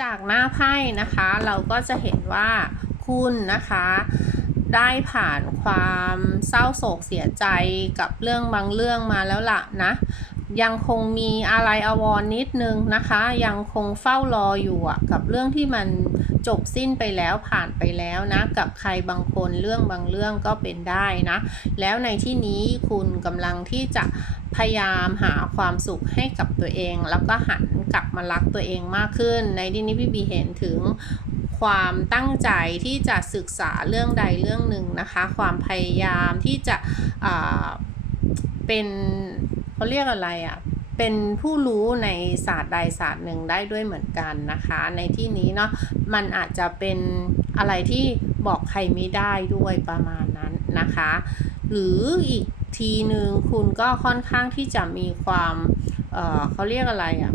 จากหน้าไพ่นะคะ เราก็จะเห็นว่าคุณนะคะ ได้ผ่านความเศร้าโศกเสียใจกับเรื่องบางเรื่องมาแล้วล่ะนะ ยังคงมีอะไรอวรนิดนึงนะคะ ยังคงเฝ้ารออยู่อะกับเรื่องที่มันจบสิ้นไปแล้วผ่านไปแล้วนะ กับใครบางคนเรื่องบางเรื่องก็เป็นได้นะ แล้วในที่นี้คุณกำลังที่จะพยายามหาความสุขให้กับตัวเอง แล้วก็หันกลับมารักตัวเองมากขึ้น ในที่นี้พี่บีเห็นถึงความตั้งใจที่จะศึกษาเรื่องใดเรื่องหนึ่งนะคะ ความพยายามที่จะเป็น เขาเรียกอะไรอะ่ะเป็นผู้รู้ในศาสตร์ใดศาสตร์หนึ่งได้ด้วยเหมือนกันนะคะ ในที่นี้เนาะมันอาจจะเป็นอะไรที่บอกใครไม่ได้ด้วยประมาณนั้นนะคะ หรืออีกทีหนึ่งคุณก็ค่อนข้างที่จะมีความเเขาเรียกอะไรอะ่ะ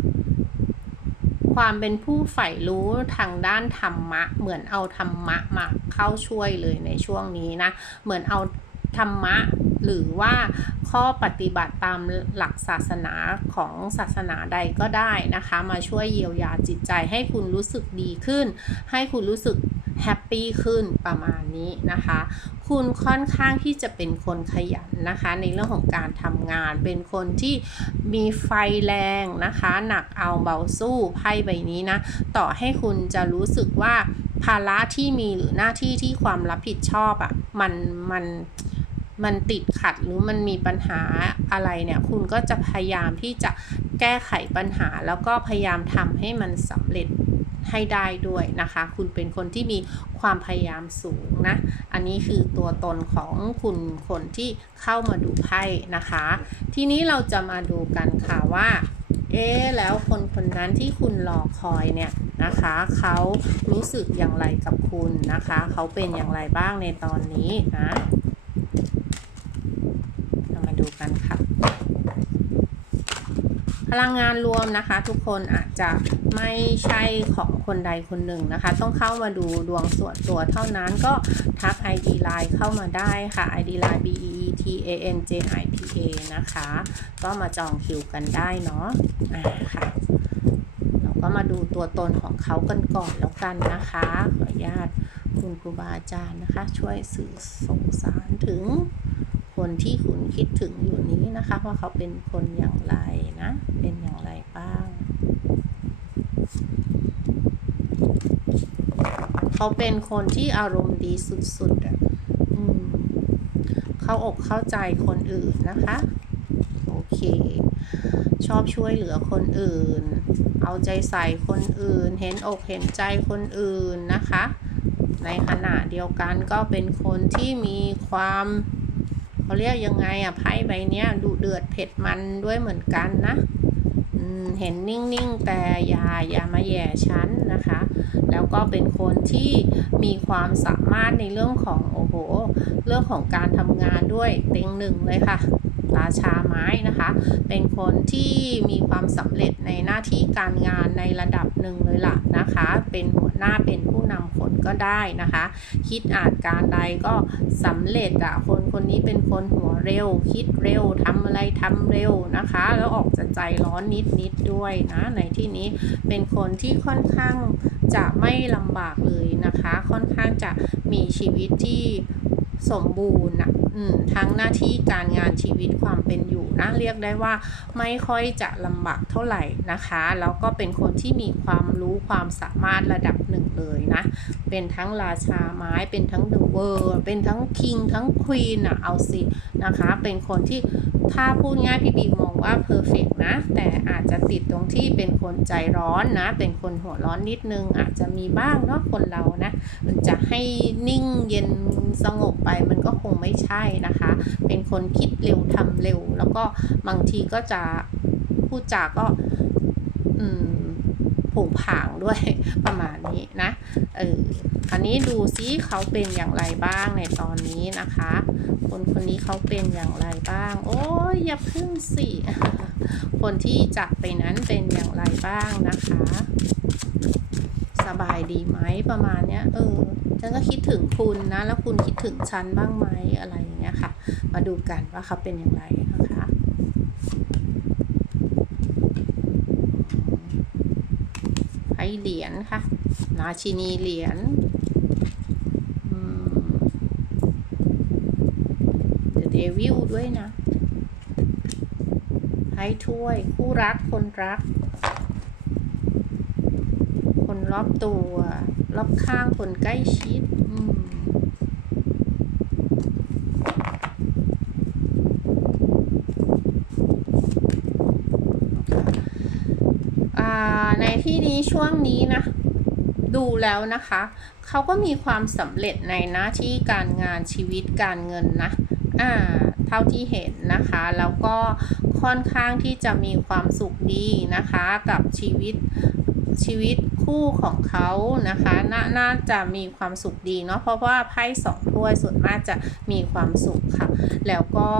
ความเป็นผู้ใฝ่รู้ทางด้านธรรมะ เหมือนเอาธรรมะมาเข้าช่วยเลยในช่วงนี้นะ เหมือนเอา ธรรมะ หรือว่าข้อปฏิบัติตามหลักศาสนาของศาสนาใดก็ได้นะคะ มาช่วยเยียวยาจิตใจให้คุณรู้สึกดีขึ้น ให้คุณรู้สึกแฮปปี้ขึ้นประมาณนี้นะคะ คุณค่อนข้างที่จะเป็นคนขยันนะคะ ในเรื่องของการทำงาน เป็นคนที่มีไฟแรงนะคะ หนักเอาเบาสู้ไพ่ใบนี้นะ ต่อให้คุณจะรู้สึกว่าภาระที่มีหรือหน้าที่ที่ความรับผิดชอบอะ่ะมันมัน มันติดขัดหรือมันมีปัญหาอะไรเนี่ย คุณก็จะพยายามที่จะแก้ไขปัญหา แล้วก็พยายามทำให้มันสำเร็จให้ได้ด้วยนะคะ คุณเป็นคนที่มีความพยายามสูงนะ อันนี้คือตัวตนของคุณคนที่เข้ามาดูไพ่นะคะ ทีนี้เราจะมาดูกันค่ะว่า เอ๊แล้วคนคนนั้นที่คุณรอคอยเนี่ยนะคะ เขารู้สึกอย่างไรกับคุณนะคะ เขาเป็นอย่างไรบ้างในตอนนี้นะเรามาดูกันค่ะ พลังงานรวมนะคะ ทุกคนอาจจะไม่ใช่ของคนใดคนหนึ่งนะคะ ต้องเข้ามาดูดวงส่วนตัวเท่านั้นก็ทัก ID Line เข้ามาได้ค่ะ ID Line B E T A N J I P A นะคะ ก็มาจองคิวกันได้เนาะอ่าค่ะเราก็มาดูตัวตนของเขากันก่อนแล้วกันนะคะ ขออนุญาตคุณครูบาอาจารย์นะคะ ช่วยสื่อส่งสารถึง คนที่คุณคิดถึงอยู่นี้นะคะ ว่าเขาเป็นคนอย่างไรนะ เป็นอย่างไรบ้าง เขาเป็นคนที่อารมณ์ดีสุดๆอะเข้าอกเข้าใจคนอื่นนะคะ โอเค ชอบช่วยเหลือคนอื่น เอาใจใส่คนอื่น เห็นอกเห็นใจคนอื่นนะคะ ในขณะเดียวกันก็เป็นคนที่มีความ เขาเรียกยังไงอะไพ่ใบเนี้ยดุเดือดเผ็ดมันด้วยเหมือนกันนะเห็นนิ่งๆ แต่อย่าอย่ามาแย่ฉันนะคะ แล้วก็เป็นคนที่มีความสามารถในเรื่องของโอ้โห เรื่องของการทำงานด้วยเต็งหนึ่งเลยค่ะราชาไม้นะคะ เป็นคนที่มีความสำเร็จในหน้าที่การงานในระดับหนึ่งเลยล่ะนะคะ เป็นหัวหน้าเป็นผู้นำคนก็ได้นะคะ คิดอ่าจการใดก็สำเร็จอะคน คนนี้เป็นคนหัวเร็ว คิดเร็วทำอะไรทำเร็วนะคะ แล้วออกจะใจร้อนนิดนิดด้วยนะในที่นี้เป็นคนที่ค่อนข้างจะไม่ลำบากเลยนะคะ ค่อนข้างจะมีชีวิตที่สมบูรณ์นะ ทั้งหน้าที่การงานชีวิตความเป็นอยู่นะเรียกได้ว่าไม่ค่อยจะลำบากเท่าไหร่นะคะแล้วก็เป็นคนที่มีความรู้ความสามารถระดับหนึ่งเลยนะเป็นทั้งราชาไม้เป็นทั้งเดอะเวิร์เป็นทั้งคิงทั้งควีนอะเอาสินะคะเป็นคนที่ถ้าพูดง่ายพี่บีมองว่าเพอร์เฟกนะ แต่อาจจะติดตรงที่เป็นคนใจร้อนนะ เป็นคนหัวร้อนนิดนึง อาจจะมีบ้างเนาะคนเรานะ มันจะให้นิ่งเย็นสงบไปมันก็คงไม่ใช่นะคะ เป็นคนคิดเร็วทำเร็ว แล้วก็บางทีก็จะพูดจาก็ อืม ผงผางด้วยประมาณนี้นะ เออคราวนี้ดูซิเขาเป็นอย่างไรบ้างในตอนนี้นะคะ คนคนนี้เขาเป็นอย่างไรบ้าง โอ้ยอย่าพึ่งสิ คนที่จะไปนั้นเป็นอย่างไรบ้างนะคะ สบายดีไหมประมาณเนี้ย เออฉันก็คิดถึงคุณนะ แล้วคุณคิดถึงฉันบ้างไหมอะไรอย่างเงี้ยค่ะ มาดูกันว่าเขาเป็นอย่างไรนะคะ พพ่เหรียญค่ะ ราชินีเหรียญเดอะเดวิลด้วยนะไพ่ถ้วย คู่รักคนรัก คนรอบตัว รอบข้างคนใกล้ชิด อืม อ่า ในที่นี้ช่วงนี้นะ ดูแล้วนะคะ เขาก็มีความสำเร็จในหน้าที่การงานชีวิตการเงินนะอ่าเท่าที่เห็นนะคะ แล้วก็ค่อนข้างที่จะมีความสุขดีนะคะ กับชีวิตชีวิตคู่ของเขานะคะนน่าจะมีความสุขดีเนาะเพราะว่าไพ่สองถ้วยส่วนมากจะมีความสุขค่ะ แล้วก็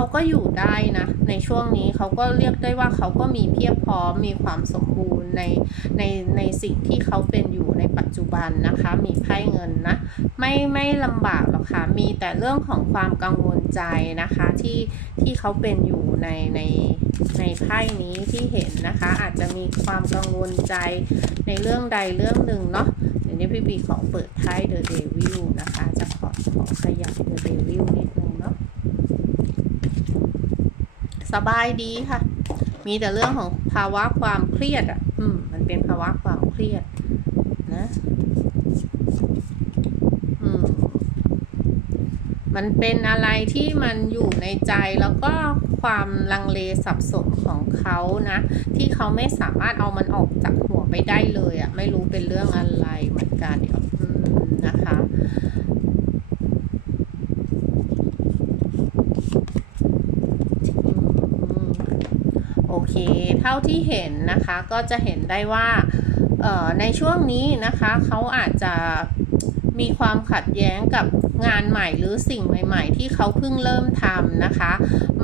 เขาก็อยู่ได้นะ ในช่วงนี้เขาก็เรียกได้ว่าเขาก็มีเพียบพร้อมมีความสมบูรณ์ในในในสิ่งที่เขาเป็นอยู่ในปัจจุบันนะคะ มีไพ่เงินนะ ไม่ไม่ลำบากหรอกค่ะมีแต่เรื่องของความกังวลใจนะคะที่ที่เขาเป็นอยู่ในในในไพ่นี้ที่เห็นนะคะ อาจจะมีความกังวลใจในเรื่องใดเรื่องหนึ่งเนาะเดี๋ยวนี้พี่บีขอเปิดไพ่ The Devil นะคะ จะขอขอขยับ The Devil นิดนึงเนาะ สบายดีค่ะ มีแต่เรื่องของภาวะความเครียดอะ อืม มันเป็นภาวะความเครียด นะ อืม มันเป็นอะไรที่มันอยู่ในใจแล้วก็ความลังเลสับสนของเขานะ ที่เขาไม่สามารถเอามันออกจากหัวไปได้เลยอะ่ะ ไม่รู้เป็นเรื่องอะไรเหมือนกันเดี๋ยวอืมนะคะ โอ เค เท่าที่เห็นนะคะก็จะเห็นได้ว่าในช่วงนี้นะคะเขาอาจจะมีความขัดแย้งกับงานใหม่หรือสิ่งใหม่ ๆ ที่เขาเพิ่งเริ่มทำนะคะ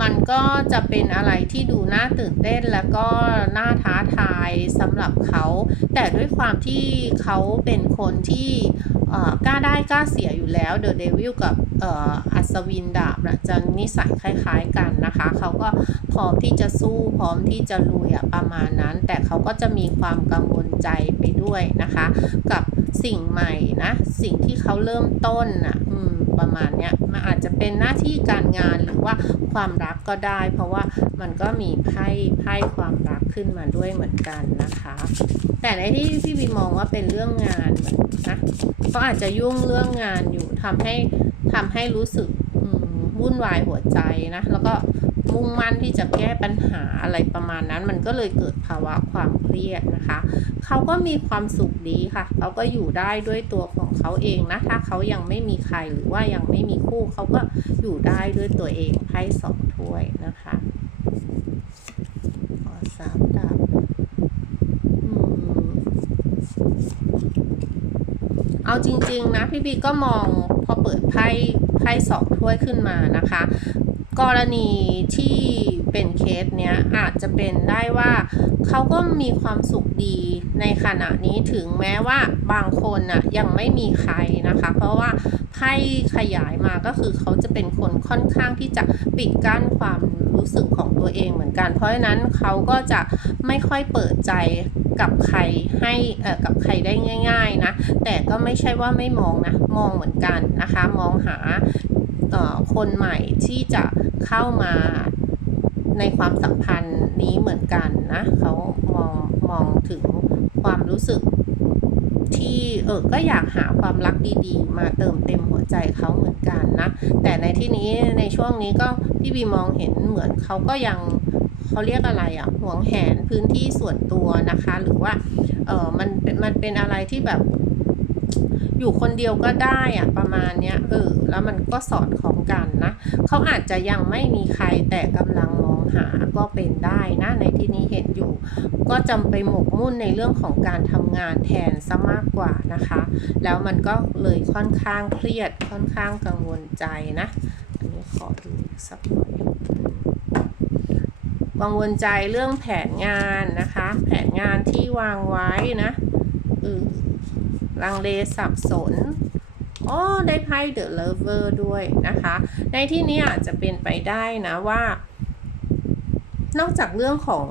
มันก็จะเป็นอะไรที่ดูน่าตื่นเต้นแล้วก็น่าท้าทายสำหรับเขา แต่ด้วยความที่เขาเป็นคนที่ กล้าได้กล้าเสียอยู่แล้วเดอะเดวิลกับอัศวินดาบนะจะนิสัยคล้ายๆกันนะคะ เขาก็พร้อมที่จะสู้พร้อมที่จะลุยประมาณนั้น แต่เขาก็จะมีความกังวลใจไปด้วยนะคะ กับสิ่งใหม่นะ สิ่งที่เขาเริ่มต้นอะ ประมาณเนี้ยมันอาจจะเป็นหน้าที่การงานหรือว่าความรักก็ได้ เพราะว่ามันก็มีไพ่ไพ่ความรักขึ้นมาด้วยเหมือนกันนะคะ แต่ในที่พี่บีมองว่าเป็นเรื่องงานนะเขาอาจจะยุ่งเรื่องงานอยู่ทำให้ทำให้รู้สึกวุ่นวายหัวใจนะแล้วก็มุ่งมั่นที่จะแก้ปัญหาอะไรประมาณนั้น มันก็เลยเกิดภาวะความเครียดนะคะ เขาก็มีความสุขดีค่ะ เขาก็อยู่ได้ด้วยตัวของเขาเองนะ ถ้าเขายังไม่มีใครหรือว่ายังไม่มีคู่เขาก็อยู่ได้ด้วยตัวเองไพ่สองถ้วยนะคะขอสามดาบเอาจริง ๆ นะ พี่บีก็มองพอเปิดไพ่ไพ่สองถ้วยขึ้นมานะคะ กรณีที่ เป็นเคสเนี้ยอาจจะเป็นได้ว่าเขาก็มีความสุขดีในขณะนี้ถึงแม้ว่าบางคนน่ะยังไม่มีใครนะคะ เพราะว่าไพ่ขยายมาก็คือเขาจะเป็นคนค่อนข้างที่จะปิดกั้นความรู้สึกของตัวเองเหมือนกัน เพราะฉะนั้นเขาก็จะไม่ค่อยเปิดใจกับใครให้เอ่อกับใครได้ง่าย ๆนะ แต่ก็ไม่ใช่ว่าไม่มองนะ มองเหมือนกันนะคะ มองหาคนใหม่ที่จะเข้ามา ในความสัมพันธ์นี้เหมือนกันนะเขามองมองถึงความรู้สึกที่เออก็อยากหาความรักดีๆ มาเติมเต็มหัวใจเขาเหมือนกันนะ แต่ในที่นี้ในช่วงนี้ก็พี่บีมองเห็นเหมือนเขาก็ยังเขาเรียกอะไรอะ่ะห่วงแหนพื้นที่ส่วนตัวนะคะ หรือว่าเออมันเป็นมันเป็นอะไรที่แบบ อยู่คนเดียวก็ได้อะประมาณเนี้ยเออแล้วมันก็สอดคล้องกันนะเขาอาจจะยังไม่มีใครแต่กำลังมอง หาก็เป็นได้นะในที่นี้เห็นอยู่ ก็จำไปหมกมุ่นในเรื่องของการทำงานแทนซะมากกว่านะคะ แล้วมันก็เลยค่อนข้างเครียดค่อนข้างกังวลใจนะอันนี้ขอดูสักหน่อยกังวลใจเรื่องแผนงานนะคะ แผนงานที่วางไว้นะเออลังเลสับสนอ๋อได้ไพ่เดอะเลเวอร์ด้วยนะคะ ในที่นี้อาจจะเป็นไปได้นะว่า นอกจากเรื่องของ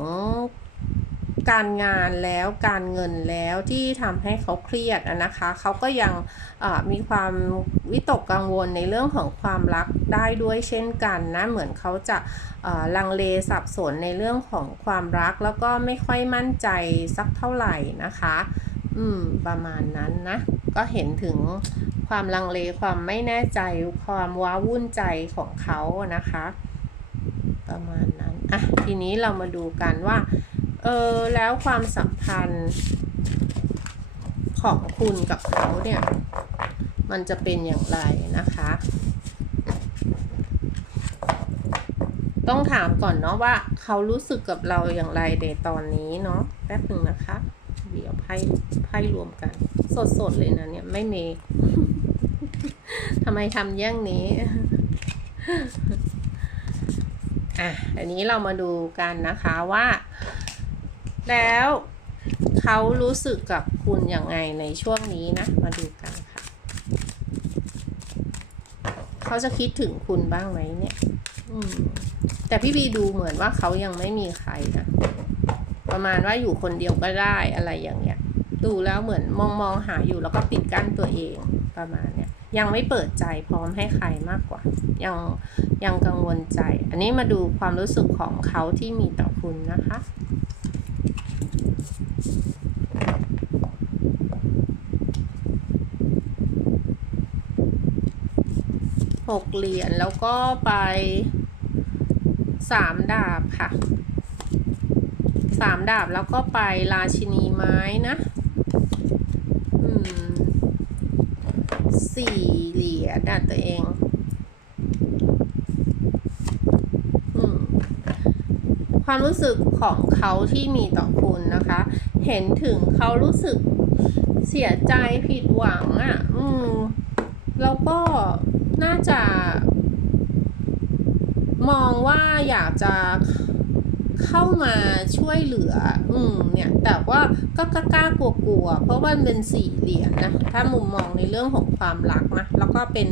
การงานแล้วการเงินแล้วที่ทำให้เขาเครียดนะคะเขาก็ยังมีความวิตกกังวลในเรื่องของความรักได้ด้วยเช่นกันนะเหมือนเขาจะลังเลสับสนในเรื่องของความรักแล้วก็ไม่ค่อยมั่นใจสักเท่าไหร่นะคะ อืมประมาณนั้นนะก็เห็นถึงความลังเลความไม่แน่ใจความว้าวุ่นใจของเขานะคะ ประมาณนั้น อะ ทีนี้เรามาดูกันว่า เออ แล้วความสัมพันธ์ของคุณกับเขาเนี่ย มันจะเป็นอย่างไรนะคะ ต้องถามก่อนเนาะว่าเขารู้สึกกับเราอย่างไรในตอนนี้เนาะ แป๊บหนึ่งนะคะ เดี๋ยวไพ่ไพ่รวมกัน สดๆเลยนะเนี่ยไม่เมคทำไมทำอย่างนี้ อะอันนี้เรามาดูกันนะคะว่า แล้วเขารู้สึกกับคุณย่างไงในช่วงนี้นะ มาดูกันค่ะ เขาจะคิดถึงคุณบ้างไหมเนี่ยแต่พี่บีดูเหมือนว่าเขายังไม่มีใครนะประมาณว่าอยู่คนเดียวก็ได้อะไรอย่างเงี้ย ดูแล้วเหมือนมองมองหาอยู่แล้วก็ปิดกั้นตัวเองประมาณ ยังไม่เปิดใจพร้อมให้ใครมากกว่า ยังยังกังวลใจ อันนี้มาดูความรู้สึกของเขาที่มีต่อคุณนะคะหกเหรียญแล้วก็ไปสามดาบค่ะสามดาบแล้วก็ไปราชินีไม้นะ อืม สี่เหรียญนะตัวเองอความรู้สึกของเขาที่มีต่อคุณนะคะ เห็นถึงเขารู้สึกเสียใจผิดหวังอะ่ะ อืม แล้วก็น่าจะ มองว่าอยากจะ เข้ามาช่วยเหลือ อืมเนี่ย แต่ว่าก็กล้ากลัวกลัวๆเพราะว่าเป็นสี่เหรียญนะ ถ้ามุมมองในเรื่องของความรักนะ แล้วก็เป็น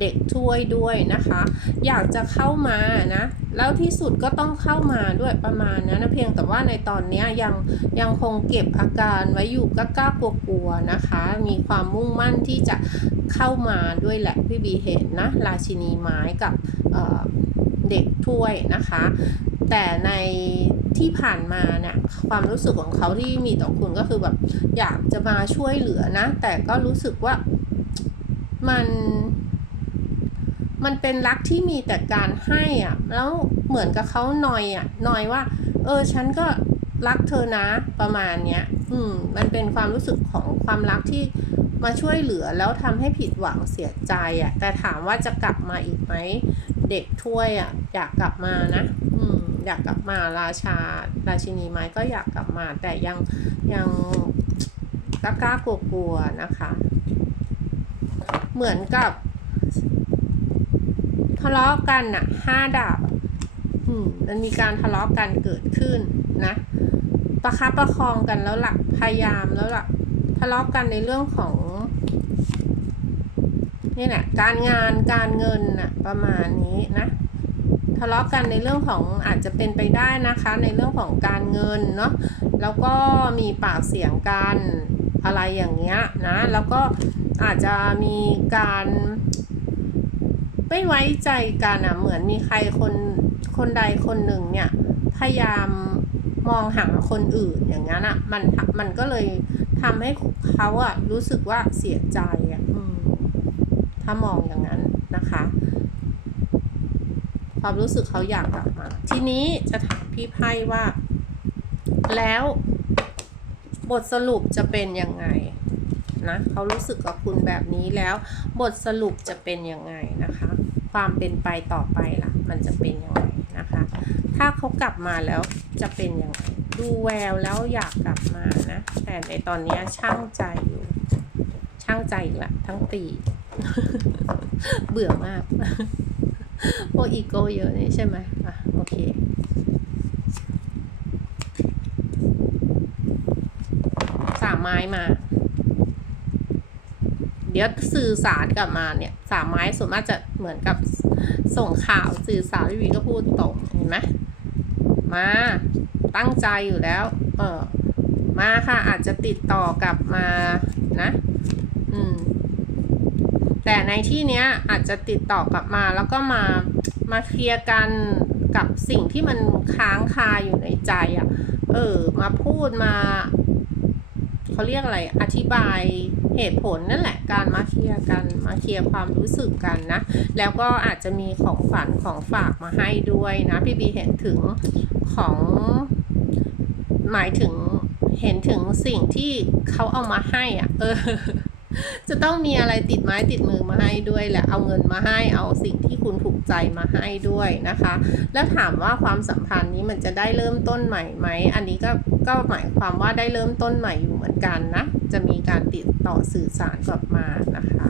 เด็กช่วยด้วยนะคะ อยากจะเข้ามานะ แล้วที่สุดก็ต้องเข้ามาด้วยประมาณนั้นนะเพียงแต่ว่าในตอนนี้ยังยังคงเก็บอาการไว้อยู่กล้ากลัวกลัวๆนะคะ มีความมุ่งมั่นที่จะเข้ามาด้วยแหละพี่บีเห็นนะ ราชินีไม้กับเด็กถ้วยนะคะ แต่ในที่ผ่านมาเนี่ยความรู้สึกของเขาที่มีต่อคุณก็คือแบบอยากจะมาช่วยเหลือนะ แต่ก็รู้สึกว่ามันมันเป็นรักที่มีแต่การให้อะ่ะ แล้วเหมือนกับเขาหนอยอะ่ะหนอยว่า เออ ฉันก็รักเธอนะประมาณเนี้ย อืม มันเป็นความรู้สึกของความรักที่มาช่วยเหลือแล้วทำให้ผิดหวังเสียใจอะ่ะ แต่ถามว่าจะกลับมาอีกไหม เด็กถ้วยอะ อยากกลับมานะ อืม อยากกลับมาราชาราชินีไม้ก็อยากกลับมาแต่ยังยังกล้ากล้ากลัวกลัวๆนะคะ เหมือนกับทะเลาะกันน่ะห้าดาบอืมมันมีการทะเลาะกันเกิดขึ้นนะประคับประคองกันแล้วหลักพยายามแล้วหลักทะเลาะกันในเรื่องของนี่แหละการงานการเงินน่ะประมาณนี้นะะเลาะกันในเรื่องของอาจจะเป็นไปได้นะคะ ในเรื่องของการเงินเนาะแล้วก็มีปากเสียงกันอะไรอย่างเงี้ยนะแล้วก็อาจจะมีการไม่ไว้ใจกันอะเหมือนมีใครคนคนใดคนหนึ่งเนี่ยพยายามมองหาคนอื่นอย่างนั้นอะมันมันก็เลยทำให้เขาอะรู้สึกว่าเสียใจอะถ้ามองอย่างนั้นนะคะ ความรู้สึกเขาอยากกลับมา ทีนี้จะถามพี่ไพ่ว่า แล้ว บทสรุปจะเป็นยังไงนะเขารู้สึกกับคุณแบบนี้แล้ว บทสรุปจะเป็นยังไงนะคะ ความเป็นไปต่อไปล่ะ มันจะเป็นยังไงนะคะ ถ้าเขากลับมาแล้วจะเป็นยังไงดูแววแล้วอยากกลับมานะ แต่ในตอนนี้ช่างใจอยู่ ช่างใจอีกละทั้งปีเบื่อมาก พวกอีโก้เยอะนี่ใช่ไหมอะโอเคสามไม้มา เดี๋ยวสื่อสารกลับมาเนี่ยสามไม้ส่วนมากจะเหมือนกับส่งข่าวสื่อสารวิวีก็พูดตรงเห็นไหมมาตั้งใจอยู่แล้ว เออมาค่ะอาจจะติดต่อกลับมานะ อืม แต่ในที่เนี้ยอาจจะติดต่อกลับมาแล้วก็มามาเคลียร์กันกับสิ่งที่มันค้างคาอยู่ในใจอะ่ะ เออ มาพูดมาเขาเรียกอะไร อธิบายเหตุผลนั่นแหละ การมาเคลียร์กัน มาเคลียร์ความรู้สึกกันนะ แล้วก็อาจจะมีของฝันของฝากมาให้ด้วยนะ พี่บีเห็นถึงของหมายถึงเห็นถึงสิ่งที่เขาเอามาให้อะ เออ จะต้องมีอะไรติดไม้ติดมือมาให้ด้วยแหละเอาเงินมาให้เอาสิ่งที่คุณถูกใจมาให้ด้วยนะคะ แล้วถามว่าความสัมพันธ์นี้มันจะได้เริ่มต้นใหม่ไหมอันนี้ก็ก็หมายความว่าได้เริ่มต้นใหม่อยู่เหมือนกันนะจะมีการติดต่อสื่อสารกลับมานะคะ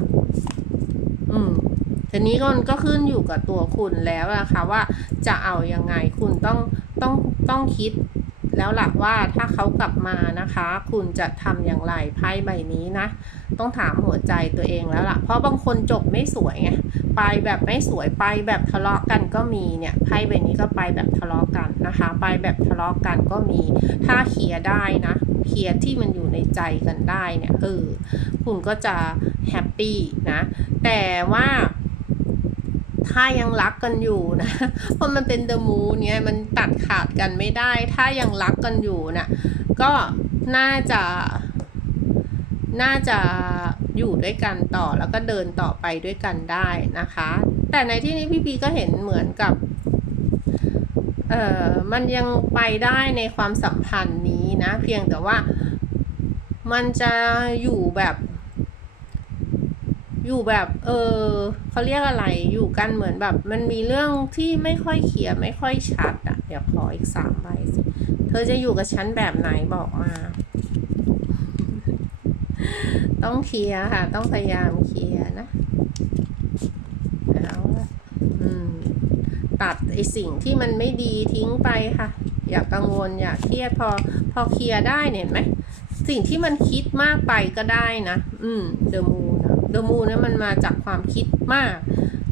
อืมทีนี้ก็ก็ขึ้นอยู่กับตัวคุณแล้วนะคะว่าจะเอายังไงคุณต้องต้องต้องคิด แล้วล่ะว่าถ้าเขากลับมานะคะ คุณจะทำอย่างไรไพ่ใบนี้นะ ต้องถามหัวใจตัวเองแล้วล่ะ เพราะบางคนจบไม่สวยไงไปแบบไม่สวยไปแบบทะเลาะกันก็มีเนี่ยไพ่ใบนี้ก็ไปแบบทะเลาะกันนะคะ ไปแบบทะเลาะกันก็มี ถ้าเคลียร์ได้นะเคลียร์ที่มันอยู่ในใจกันได้เนี่ยเออคุณก็จะแฮปปี้นะแต่ว่า ถ้ายังรักกันอยู่นะเพราะมันเป็นเดอะมูเนี่ยมันตัดขาดกันไม่ได้ ถ้ายังรักกันอยู่นะก็น่าจะน่าจะอยู่ด้วยกันต่อแล้วก็เดินต่อไปด้วยกันได้นะคะ แต่ในที่นี้พี่พีก็เห็นเหมือนกับเอ่อมันยังไปได้ในความสัมพันธ์นี้นะ เพียงแต่ว่ามันจะอยู่แบบ อยู่แบบเออเขาเรียกอะไรอยู่กันเหมือนแบบ มันมีเรื่องที่ไม่ค่อยเคลียร์ไม่ค่อยชัดอะ่ะ เดี๋ยวขออีกสามใบสิเธอจะอยู่กับฉันแบบไหนบอกมา ต้องเคลียร์ค่ะ ต้องพยายามเคลียร์นะเอาละอืมตัดไอสิ่งที่มันไม่ดีทิ้งไปค่ะ อย่ากกังวลอย่าเครียดพอพอเคลียร์ได้เนี่ยเห็นไหมสิ่งที่มันคิดมากไปก็ได้นะ อืมเดอะมู เดอะมูนเนี่ยมันมาจากความคิดมาก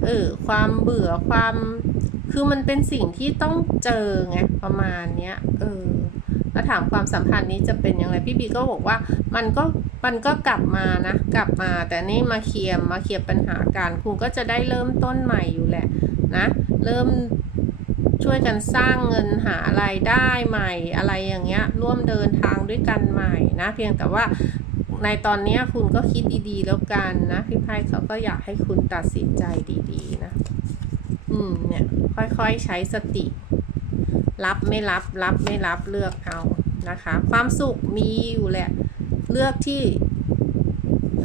เออ ความเบื่อความ คือมันเป็นสิ่งที่ต้องเจอไงประมาณเนี้ย เออแล้วถามความสัมพันธ์นี้จะเป็นยังไงพี่บีก็บอกว่ามันก็มันก็กลับมานะ กลับมา แต่นี่มาเคลียร์มาเคลียร์ปัญหาการคุณก็จะได้เริ่มต้นใหม่อยู่แหละนะ เริ่มช่วยกันสร้างเงินหารายได้ใหม่อะไรอย่างเงี้ยร่วมเดินทางด้วยกันใหม่นะ เพียงแต่ว่า ในตอนนี้คุณก็คิดดีๆ แล้วกันนะ พี่ไพ่เขาก็อยากให้คุณตัดสินใจดีๆ นะ อืมเนี่ย ค่อยๆใช้สติ รับไม่รับ รับไม่รับเลือกเอานะคะ ความสุขมีอยู่แหละ เลือกที่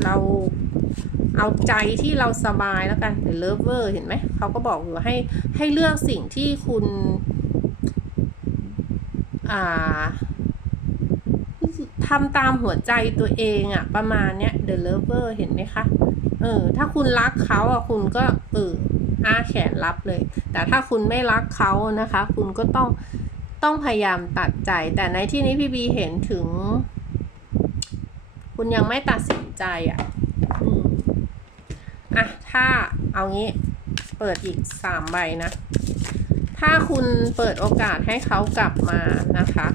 เราเอาใจที่เราสบายแล้วกันเดี๋ยวเลิฟเวอร์เห็นไหม เขาก็บอกอยู่ให้ให้เลือกสิ่งที่คุณ อ่า ทำตามหัวใจตัวเองอะประมาณเนี้ย The Lover เห็นไหมคะ เออ ถ้าคุณรักเขาอะคุณก็เอออ้าแขนรับเลย แต่ถ้าคุณไม่รักเขานะคะ คุณก็ต้องต้องพยายามตัดใจ แต่ในที่นี้พี่บีเห็นถึง คุณยังไม่ตัดสินใจอะอะ ถ้าเอางี้เปิดอีกสามใบนะ ถ้าคุณเปิดโอกาสให้เขากลับมานะคะ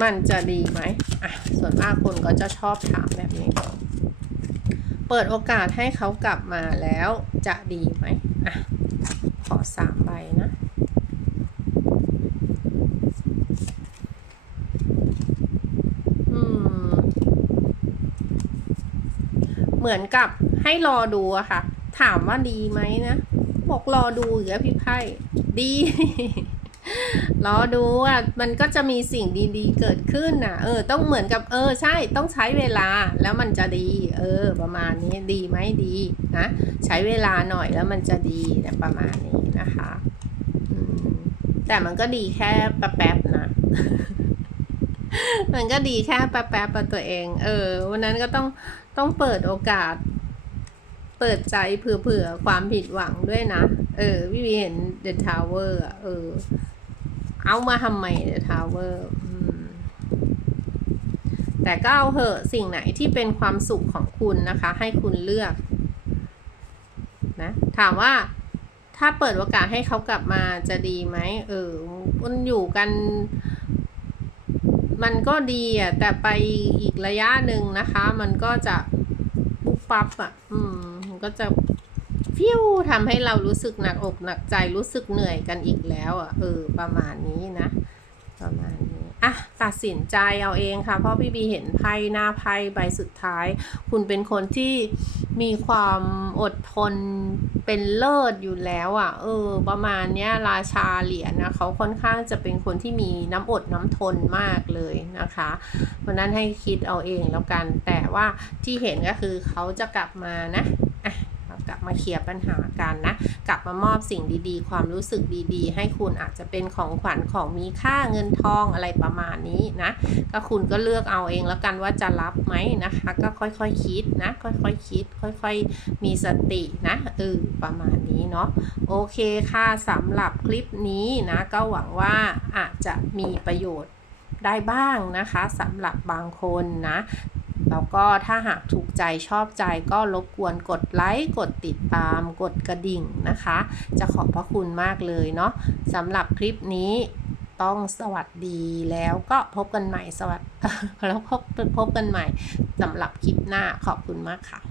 มันจะดีไหมอะส่วนมากคนก็จะชอบถามแบบนี้เปิดโอกาสให้เขากลับมาแล้วจะดีไหมอะขอสามใบนะอืมเหมือนกับให้รอดูอะค่ะ ถามว่าดีไหมนะ บอกรอดูอีกแล้วพี่ไพ่ดี รอดูอะมันก็จะมีสิ่งดีๆ เกิดขึ้นน่ะ เออ ต้องเหมือนกับเออใช่ต้องใช้เวลาแล้วมันจะดี เออ ประมาณนี้ดีไหมดีนะใช้เวลาหน่อยแล้วมันจะดีนะประมาณนี้นะคะอืมแต่มันก็ดีแค่แป๊บๆนะ มันก็ดีแค่แป๊บๆตัวเอง เออ วันนั้นก็ต้องต้องเปิดโอกาส เปิดใจเผื่อๆความผิดหวังด้วยนะ เออ พี่วีเห็น The Tower อะ เออ เอามาทำไม The Tower อืมแต่ก็เอาเหอะสิ่งไหนที่เป็นความสุขของคุณนะคะ ให้คุณเลือกนะถามว่าถ้าเปิดโอกาสให้เขากลับมาจะดีไหมเออมันอยู่กัน มันก็ดีอะแต่ไปอีกระยะหนึ่งนะคะ มันก็จะปุ๊บปั๊บอะ อืมมันก็จะ ฟิวทำให้เรารู้สึกหนักอกหนักใจรู้สึกเหนื่อยกันอีกแล้วอะเออ ประมาณนี้นะ ประมาณนี้อะตัดสินใจเอาเองค่ะ เพราะพี่บีเห็นไพ่หน้าไพ่ใบสุดท้าย คุณเป็นคนที่มีความอดทนเป็นเลิศอยู่แล้วอะ เออ ประมาณเนี้ยราชาเหรียญนะเขาค่อนข้างจะเป็นคนที่มีน้ำอดน้ำทนมากเลยนะคะเพราะนั้นให้คิดเอาเองแล้วกัน แต่ว่าที่เห็นก็คือเขาจะกลับมานะอะ กลับมาเคลียร์ปัญหากันนะ กลับมามอบสิ่งดีๆ ความรู้สึกดีๆ ให้คุณอาจจะเป็นของขวัญของมีค่าเงินทองอะไรประมาณนี้นะ ก็คุณก็เลือกเอาเองแล้วกันว่าจะรับไหมนะคะ ก็ค่อยๆคคิดนะ ค่อยๆคคิด ค่อยๆ มีสตินะเออประมาณนี้เนาะโอเคค่ะสำหรับคลิปนี้นะ ก็หวังว่าอาจจะมีประโยชน์ได้บ้างนะคะสำหรับบางคนนะ แล้วก็ถ้าหากถูกใจชอบใจก็รบกวนกดไลค์กดติดตามกดกระดิ่งนะคะ จะขอบพระคุณมากเลยเนาะสำหรับคลิปนี้ต้องสวัสดีแล้วก็พบกันใหม่สวัสดีแล้วพบพบกันใหม่สำหรับคลิปหน้าขอบคุณมากค่ะ